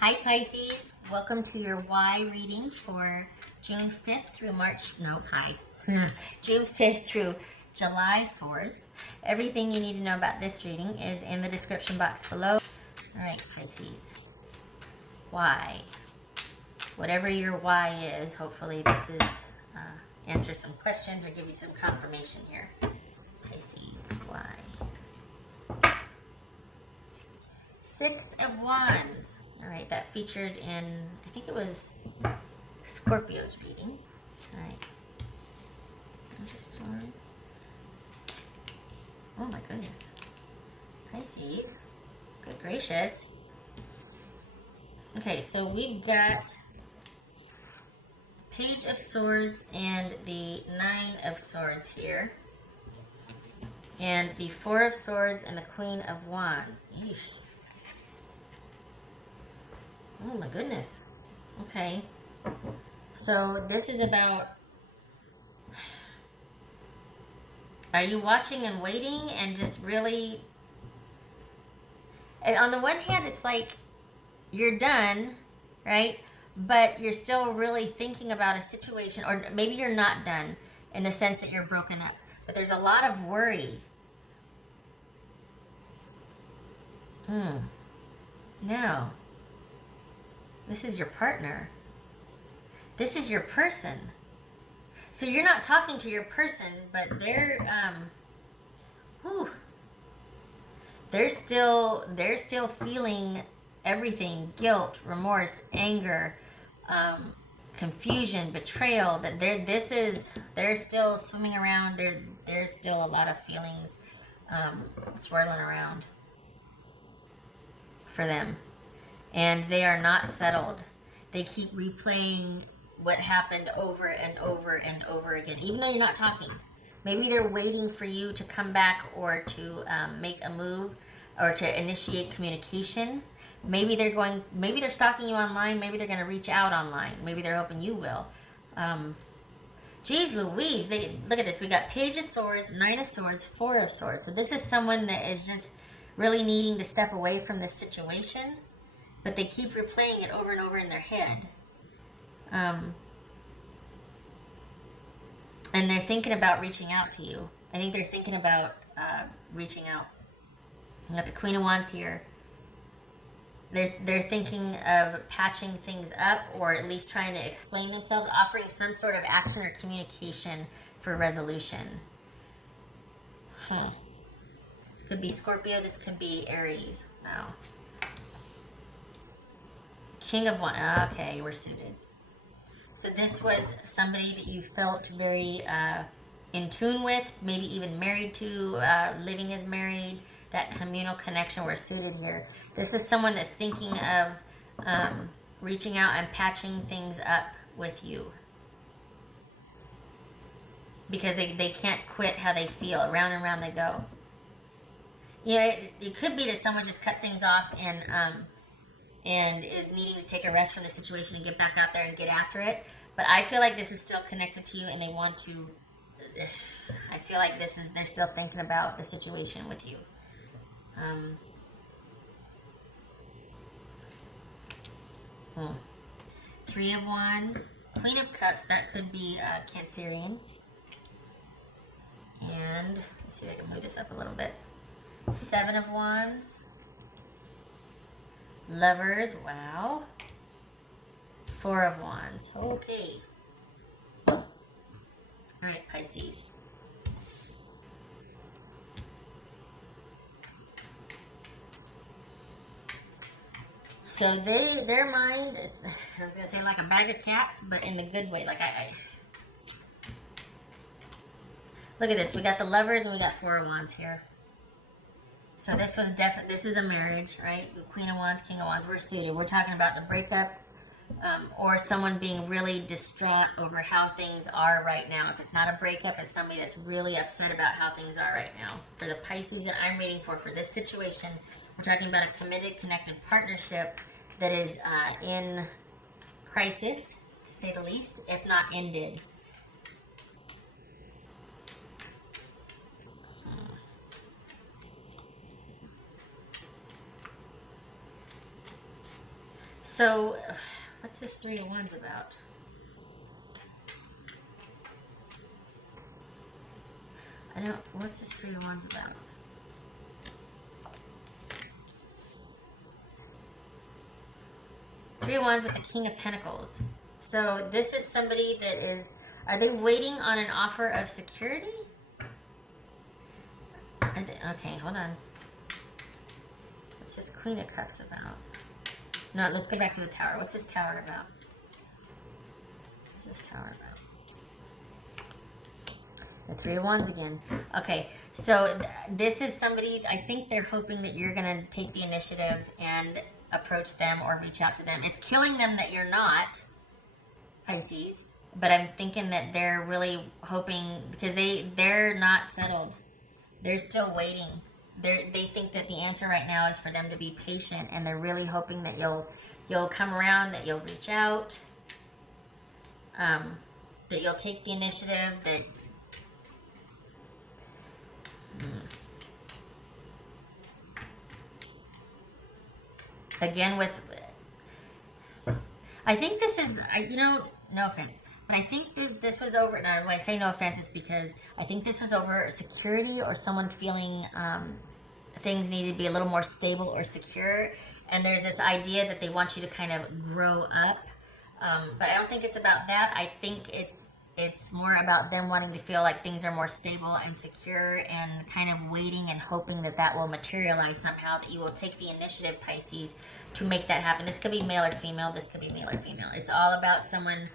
Hi Pisces, welcome to your Y reading for June 5th through June 5th through July 4th. Everything you need to know about this reading is in the description box below. All right, Pisces, Y. Whatever your Y is, hopefully this is answer some questions or give you some confirmation here. Pisces, Y. Six of Wands. All right, that featured in, I think it was Scorpio's reading. All right. Swords. Oh my goodness. Pisces. Good gracious. Okay, so we've got Page of Swords and the Nine of Swords here. And the Four of Swords and the Queen of Wands. Eesh. Oh my goodness. Okay. So this is about, are you watching and waiting and just really, and on the one hand it's like you're done, right? But you're still really thinking about a situation, or maybe you're not done in the sense that you're broken up. But there's a lot of worry. No. This is your partner. This is your person. So you're not talking to your person, but they're still feeling everything: guilt, remorse, anger, confusion, betrayal. That they're still swimming around. There's still a lot of feelings swirling around for them. And they are not settled. They keep replaying what happened over and over and over again, even though you're not talking. Maybe they're waiting for you to come back or to make a move or to initiate communication. Maybe they're stalking you online. Maybe they're going to reach out online. Maybe they're hoping you will. Geez Louise, look at this. We got Page of Swords, Nine of Swords, Four of Swords. So this is someone that is just really needing to step away from this situation. But they keep replaying it over and over in their head. And they're thinking about reaching out to you. I think they're thinking about reaching out. I got the Queen of Wands here. They're thinking of patching things up, or at least trying to explain themselves, offering some sort of action or communication for resolution. This could be Scorpio. This could be Aries. Wow. King of Wands. Okay, we're suited. So this was somebody that you felt very in tune with, maybe even married to, living as married. That communal connection, we're suited here. This is someone that's thinking of reaching out and patching things up with you. Because they can't quit how they feel. Round and round they go. You know, it could be that someone just cut things off and is needing to take a rest from the situation and get back out there and get after it. But I feel like this is still connected to you, and they want to, I feel like they're still thinking about the situation with you. Three of Wands, Queen of Cups, that could be Cancerian. And let's see if I can move this up a little bit. Seven of Wands. Lovers, wow. Four of Wands, okay. All right, Pisces. So their mind, I was gonna say like a bag of cats, but in the good way. Like I look at this. We got the Lovers and we got Four of Wands here. So this is a marriage, right? The Queen of Wands, King of Wands, we're suited. We're talking about the breakup, or someone being really distraught over how things are right now. If it's not a breakup, it's somebody that's really upset about how things are right now. For the Pisces that I'm reading for this situation, we're talking about a committed, connected partnership that is in crisis, to say the least, if not ended. So, what's this Three of Wands about? What's this Three of Wands about? Three of Wands with the King of Pentacles. So this is somebody that is, are they waiting on an offer of security? Okay, hold on. What's this Queen of Cups about? No, let's go back to the Tower. What's this Tower about? What's this Tower about? The Three of Wands again. Okay, so this is somebody, I think they're hoping that you're going to take the initiative and approach them or reach out to them. It's killing them that you're not, Pisces, but I'm thinking that they're really hoping, because they're not settled. They're still waiting. They think that the answer right now is for them to be patient, and they're really hoping that you'll come around, that you'll reach out, that you'll take the initiative, that again with, I think this is, no offense, but I think this was over, now when I say no offense, it's because I think this was over security or someone feeling things needed to be a little more stable or secure, and there's this idea that they want you to kind of grow up, but I don't think it's about that. I think it's more about them wanting to feel like things are more stable and secure, and kind of waiting and hoping that will materialize somehow, that you will take the initiative, Pisces, to make that happen. This could be male or female. This could be male or female. It's all about someone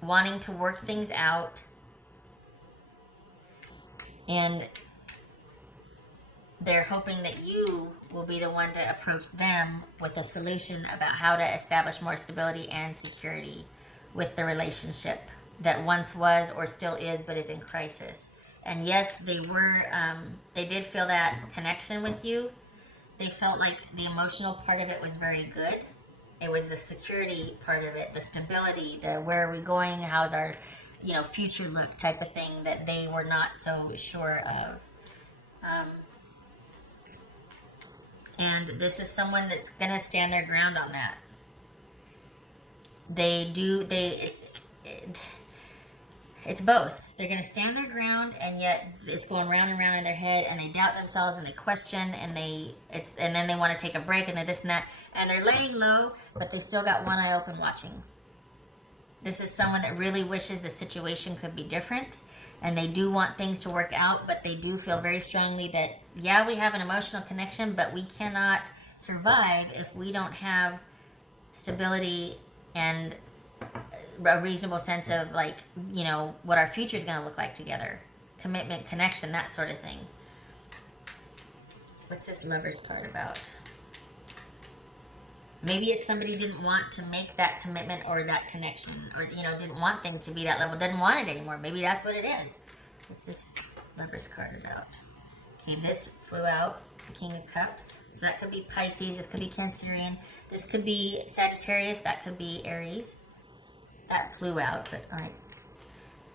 wanting to work things out, and they're hoping that you will be the one to approach them with a solution about how to establish more stability and security with the relationship that once was or still is, but is in crisis. And yes, they did feel that connection with you. They felt like the emotional part of it was very good. It was the security part of it, the stability, the where are we going, how's our future look type of thing, that they were not so sure of. And this is someone that's gonna stand their ground on that. It's both. They're going to stand their ground, and yet it's going round and round in their head, and they doubt themselves, and they question, and then they want to take a break, and they're this and that, and they're laying low, but they still got one eye open watching. This is someone that really wishes the situation could be different, and they do want things to work out, but they do feel very strongly that, yeah, we have an emotional connection, but we cannot survive if we don't have stability and a reasonable sense of what our future is going to look like together, commitment, connection, that sort of thing. What's this Lovers card about? Maybe it's somebody didn't want to make that commitment or that connection, or didn't want things to be that level, didn't want it anymore. Maybe that's what it is. What's this Lovers card about? Okay, this flew out, the King of Cups. So that could be Pisces, this could be Cancerian, this could be Sagittarius, that could be Aries. That flew out, but all right.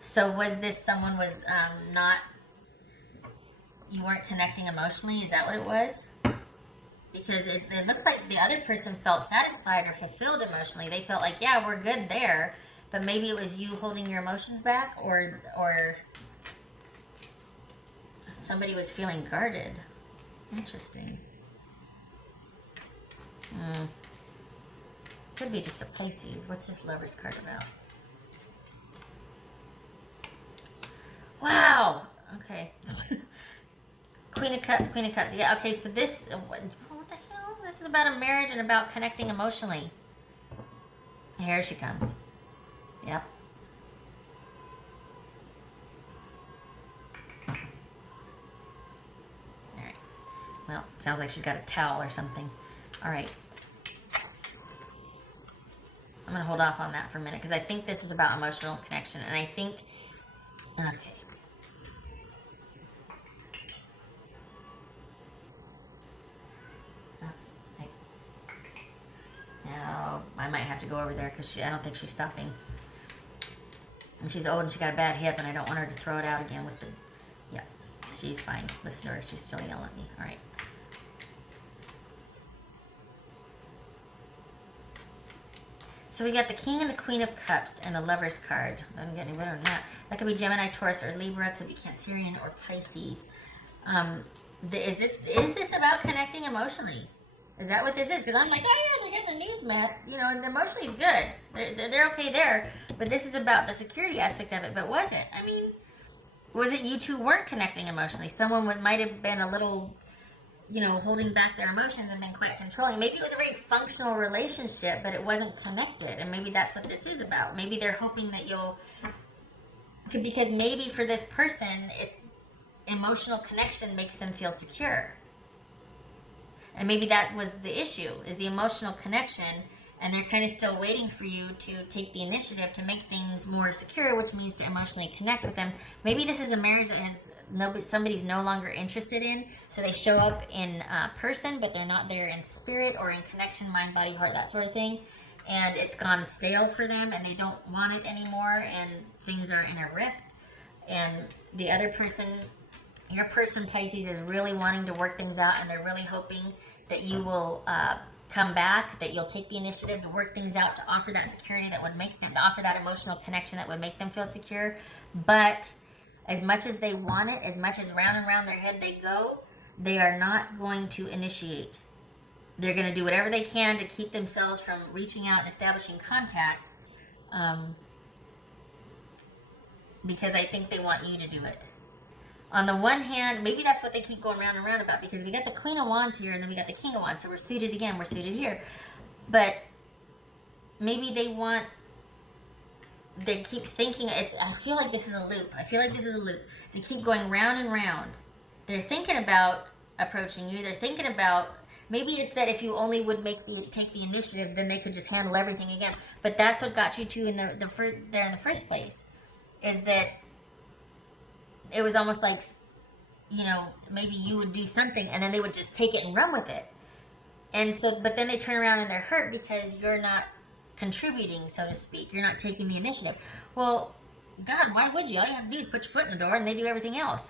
So was this someone was you weren't connecting emotionally? Is that what it was? Because it looks like the other person felt satisfied or fulfilled emotionally. They felt like, yeah, we're good there, but maybe it was you holding your emotions back, or somebody was feeling guarded. Interesting. Could be just a Pisces. What's this Lovers card about? Wow. Okay. Queen of Cups, Queen of Cups. Yeah, okay, so this, what the hell? This is about a marriage and about connecting emotionally. Here she comes. Yep. All right. Well, sounds like she's got a towel or something. All right. I'm going to hold off on that for a minute because I think this is about emotional connection. And I think, okay. Now, I might have to go over there because I don't think she's stopping. And she's old and she got a bad hip, and I don't want her to throw it out again with the, yeah, she's fine. Listen to her. She's still yelling at me. All right. So we got the King and the Queen of Cups and the Lover's card. Doesn't get any better than that. That could be Gemini, Taurus, or Libra. Could be Cancerian or Pisces. Is this about connecting emotionally? Is that what this is? Because I'm like, oh yeah, they're getting the needs met. You know, and emotionally is good. They're okay there. But this is about the security aspect of it. But was it? I mean, was it you two weren't connecting emotionally? Someone might have been a little, you know, holding back their emotions and been quite controlling. Maybe it was a very functional relationship, but it wasn't connected. And maybe that's what this is about. Maybe they're hoping that because maybe for this person, emotional connection makes them feel secure. And maybe that was the issue, is the emotional connection, and they're kind of still waiting for you to take the initiative to make things more secure, which means to emotionally connect with them. Maybe this is a marriage that somebody's no longer interested in, so they show up in person, but they're not there in spirit or in connection, mind, body, heart, that sort of thing. And it's gone stale for them, and they don't want it anymore, and things are in a rift. And the other person, your person, Pisces, is really wanting to work things out, and they're really hoping that you will come back, that you'll take the initiative to work things out, to offer that security that would make them, to offer that emotional connection that would make them feel secure. But as much as they want it, as much as round and round their head they go, they are not going to initiate. They're going to do whatever they can to keep themselves from reaching out and establishing contact, because I think they want you to do it. On the one hand, maybe that's what they keep going round and round about, because we got the Queen of Wands here and then we got the King of Wands. So we're suited again, we're suited here. But maybe they keep thinking, I feel like this is a loop. They keep going round and round. They're thinking about approaching you. They're thinking about, maybe it's that if you only would take the initiative, then they could just handle everything again. But that's what got you two in there in the first place, is that it was almost like, you know, maybe you would do something and then they would just take it and run with it. And so, but then they turn around and they're hurt because you're not contributing, so to speak. You're not taking the initiative. Well, God, why would you? All you have to do is put your foot in the door and they do everything else.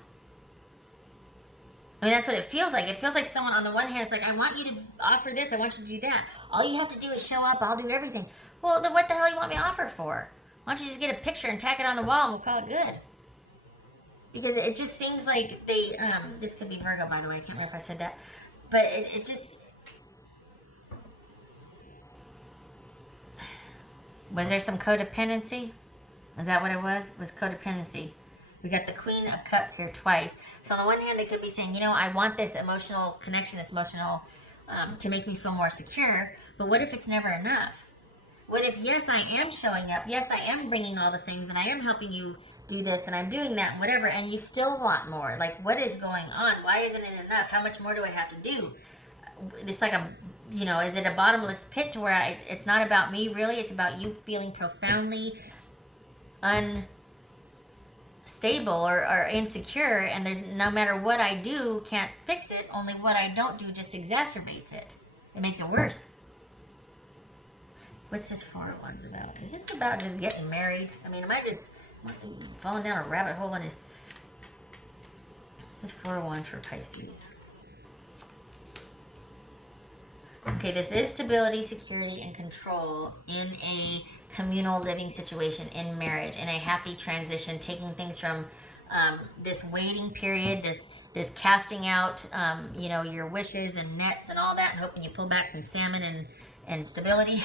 I mean, that's what it feels like. It feels like someone on the one hand is like, I want you to offer this, I want you to do that. All you have to do is show up, I'll do everything. Well, then what the hell you want me to offer for? Why don't you just get a picture and tack it on the wall and we'll call it good? Because it just seems like they, this could be Virgo, by the way, I can't remember if I said that, but it just, was there some codependency? Is that what it was? It was codependency. We got the Queen of Cups here twice. So on the one hand, they could be saying, you know, I want this emotional connection, this emotional, to make me feel more secure, but what if it's never enough? What if, yes, I am showing up, yes, I am bringing all the things, and I am helping you do this, and I'm doing that, whatever, and you still want more? Like, what is going on? Why isn't it enough? How much more do I have to do? It's like you know, is it a bottomless pit to where it's not about me, really? It's about you feeling profoundly unstable or insecure, and there's, no matter what I do, can't fix it. Only what I don't do just exacerbates it. It makes it worse. What's this Four of Wands about? Is this about just getting married? I mean, am I just falling down a rabbit hole? This is Four of Wands for Pisces. Okay, this is stability, security, and control in a communal living situation, in marriage, in a happy transition, taking things from this waiting period, this casting out, you know, your wishes and nets and all that, and hoping you pull back some salmon and stability.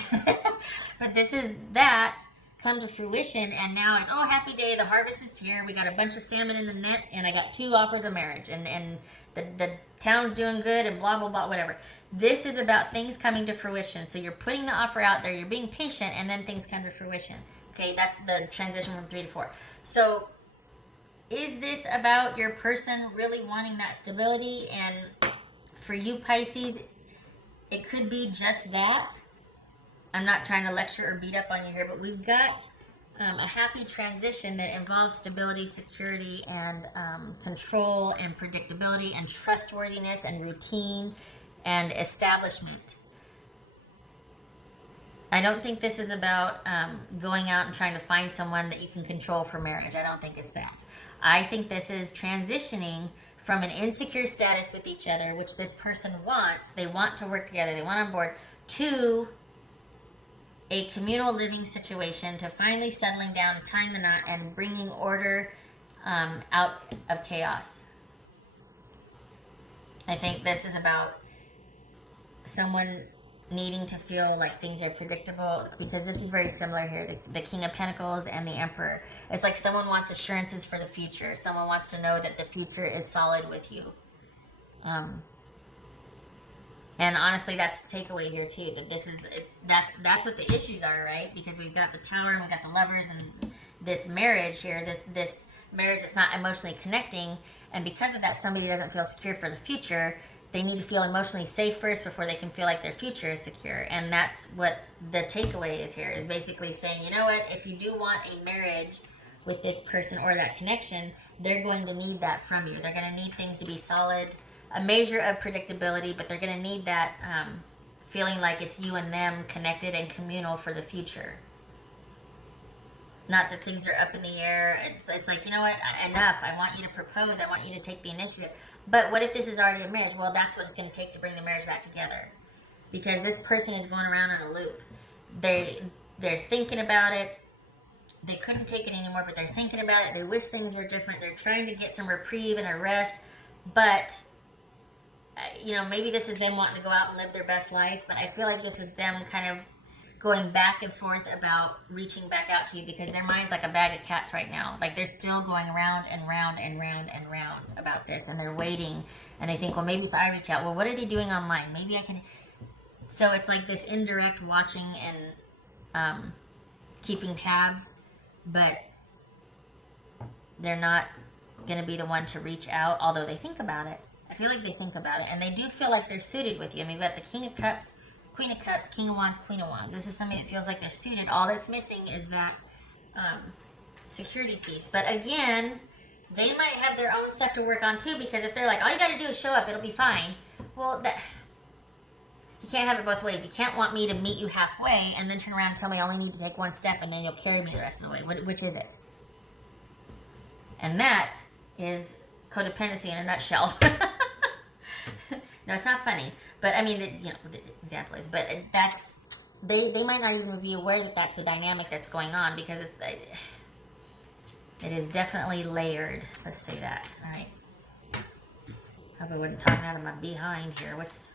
But this is that come to fruition, and now it's, oh, happy day, the harvest is here, we got a bunch of salmon in the net, and I got 2 offers of marriage, and the town's doing good, and blah, blah, blah, whatever. This is about things coming to fruition. So you're putting the offer out there, you're being patient, and then things come to fruition. Okay, that's the transition from 3 to 4. So is this about your person really wanting that stability? And for you, Pisces, it could be just that. I'm not trying to lecture or beat up on you here, but we've got a happy transition that involves stability, security, and control, and predictability, and trustworthiness, and routine, and establishment. I don't think this is about going out and trying to find someone that you can control for marriage. I don't think it's that. I think this is transitioning from an insecure status with each other, which this person wants, they want to work together, they want on board, to a communal living situation to finally settling down, tying the knot, and bringing order out of chaos. I think this is about someone needing to feel like things are predictable, because this is very similar here. The King of Pentacles and the Emperor. It's like someone wants assurances for the future. Someone wants to know that the future is solid with you. And honestly, that's the takeaway here too. That this is that's what the issues are, right? Because we've got the Tower and we've got the Lovers and this marriage here. This marriage that's not emotionally connecting, and because of that, somebody doesn't feel secure for the future. They need to feel emotionally safe first before they can feel like their future is secure. And that's what the takeaway is here, is basically saying, you know what, if you do want a marriage with this person or that connection, they're going to need that from you. They're going to need things to be solid, a measure of predictability, but they're going to need that feeling like it's you and them connected and communal for the future. Not that things are up in the air. It's like, you know what, enough. I want you to propose. I want you to take the initiative. But what if this is already a marriage? Well, that's what it's going to take to bring the marriage back together. Because this person is going around in a loop. They're thinking about it. They couldn't take it anymore, but they're thinking about it. They wish things were different. They're trying to get some reprieve and a rest. But, you know, maybe this is them wanting to go out and live their best life. But I feel like this is them kind of going back and forth about reaching back out to you, because their mind's like a bag of cats right now. Like, they're still going round and round and round and round about this, and they're waiting, and they think, well, maybe if I reach out, well, what are they doing online? Maybe I can. So it's like this indirect watching and keeping tabs, but they're not going to be the one to reach out, although they think about it. I feel like they think about it, and they do feel like they're suited with you. I mean, we've got the King of Cups, Queen of Cups, King of Wands, Queen of Wands. This is somebody that feels like they're suited. All that's missing is that security piece. But again, they might have their own stuff to work on too, because if they're like, all you got to do is show up, it'll be fine. Well, you can't have it both ways. You can't want me to meet you halfway and then turn around and tell me I only need to take one step and then you'll carry me the rest of the way. Which is it? And that is codependency in a nutshell. No, it's not funny. But I mean, you know, the example is, but that's, they might not even be aware that that's the dynamic that's going on, because it is definitely layered. Let's say that. All right. Hope I wasn't talking out of my behind here. What's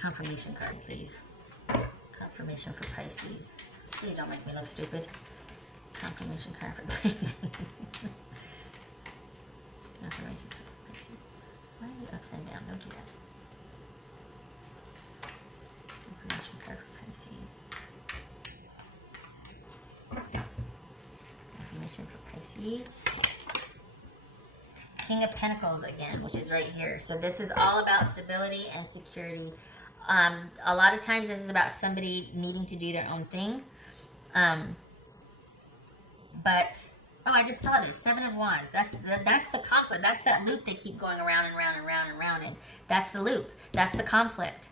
confirmation card, please? Confirmation for Pisces. Please don't make me look stupid. Confirmation card for Pisces. Confirmation card for Pisces. Why are you upside down? Don't do that. Confirmation card for Pisces. Confirmation for Pisces. King of Pentacles again, which is right here. So this is all about stability and security. A lot of times this is about somebody needing to do their own thing. But oh, I just saw this. 7 of Wands. That's the conflict. That's that loop they keep going around and round and round and round in. That's the loop. That's the conflict.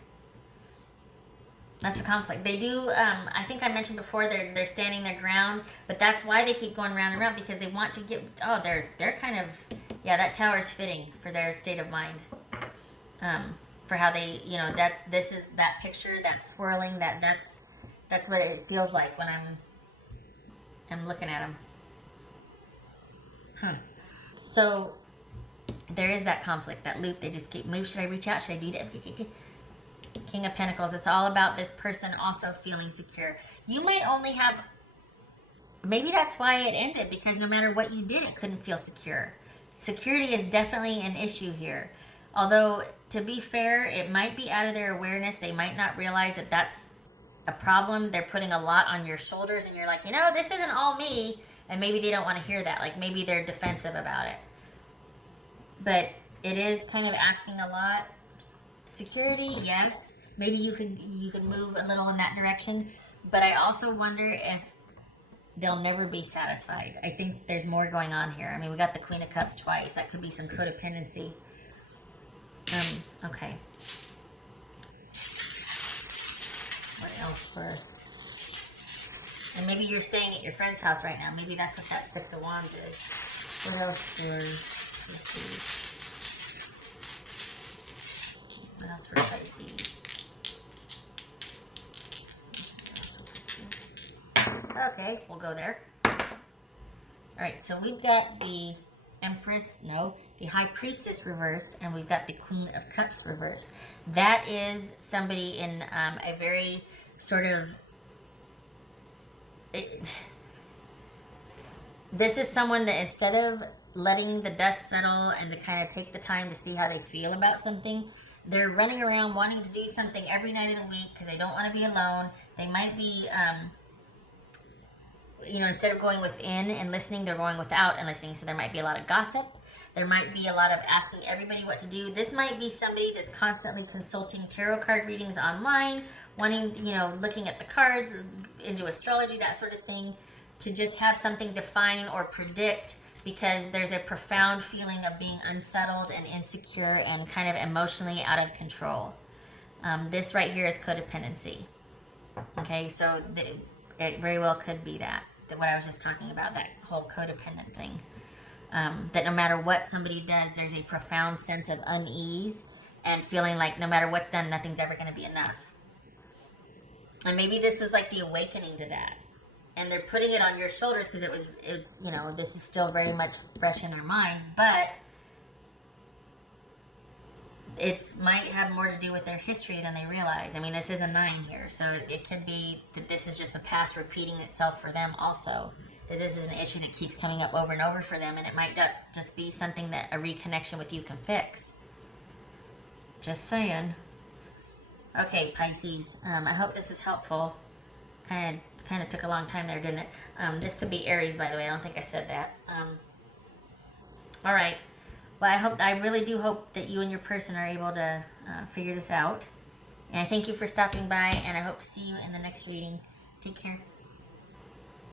That's the conflict. They do, I think I mentioned before, they're standing their ground, but that's why they keep going round and round, because they want to get, oh, they're kind of, yeah, that tower's fitting for their state of mind. For how they, you know, this is that picture, that swirling, that's what it feels like when I'm looking at them. So there is that conflict, that loop. They just keep, maybe should I reach out? Should I do that? King of Pentacles. It's all about this person also feeling secure. You might only have, maybe that's why it ended, because no matter what you did, it couldn't feel secure. Security is definitely an issue here. Although, to be fair, it might be out of their awareness. They might not realize that that's a problem. They're putting a lot on your shoulders, and you're like, you know, this isn't all me. And maybe they don't want to hear that. Like, maybe they're defensive about it. But it is kind of asking a lot. Security, yes. Maybe you could move a little in that direction. But I also wonder if they'll never be satisfied. I think there's more going on here. I mean, we got the Queen of Cups twice. That could be some codependency. Okay. What else for... And maybe you're staying at your friend's house right now. Maybe that's what that 6 of Wands is. What else for... Let's see. What else for Pisces? What else for Okay, we'll go there. All right, so we've got the Empress, no, the High Priestess reversed, and we've got the Queen of Cups reversed. That is somebody in a very sort of... this is someone that instead of letting the dust settle and to kind of take the time to see how they feel about something, they're running around wanting to do something every night of the week because they don't want to be alone. They might be, instead of going within and listening, they're going without and listening. So there might be a lot of gossip. There might be a lot of asking everybody what to do. This might be somebody that's constantly consulting tarot card readings online, wanting, looking at the cards, into astrology, that sort of thing, to just have something define or predict because there's a profound feeling of being unsettled and insecure and kind of emotionally out of control. This right here is codependency. Okay, so it very well could be that what I was just talking about, that whole codependent thing. That no matter what somebody does, there's a profound sense of unease and feeling like no matter what's done, nothing's ever going to be enough. And maybe this was like the awakening to that. And they're putting it on your shoulders because it's this is still very much fresh in their mind, but it might have more to do with their history than they realize. I mean, this is a 9 here, so it could be that this is just the past repeating itself for them also. That this is an issue that keeps coming up over and over for them, and it might just be something that a reconnection with you can fix. Just saying. Okay, Pisces. I hope this was helpful. Kind of took a long time there, didn't it? This could be Aries, by the way. I don't think I said that. All right. Well, I really do hope that you and your person are able to figure this out. And I thank you for stopping by, and I hope to see you in the next reading. Take care.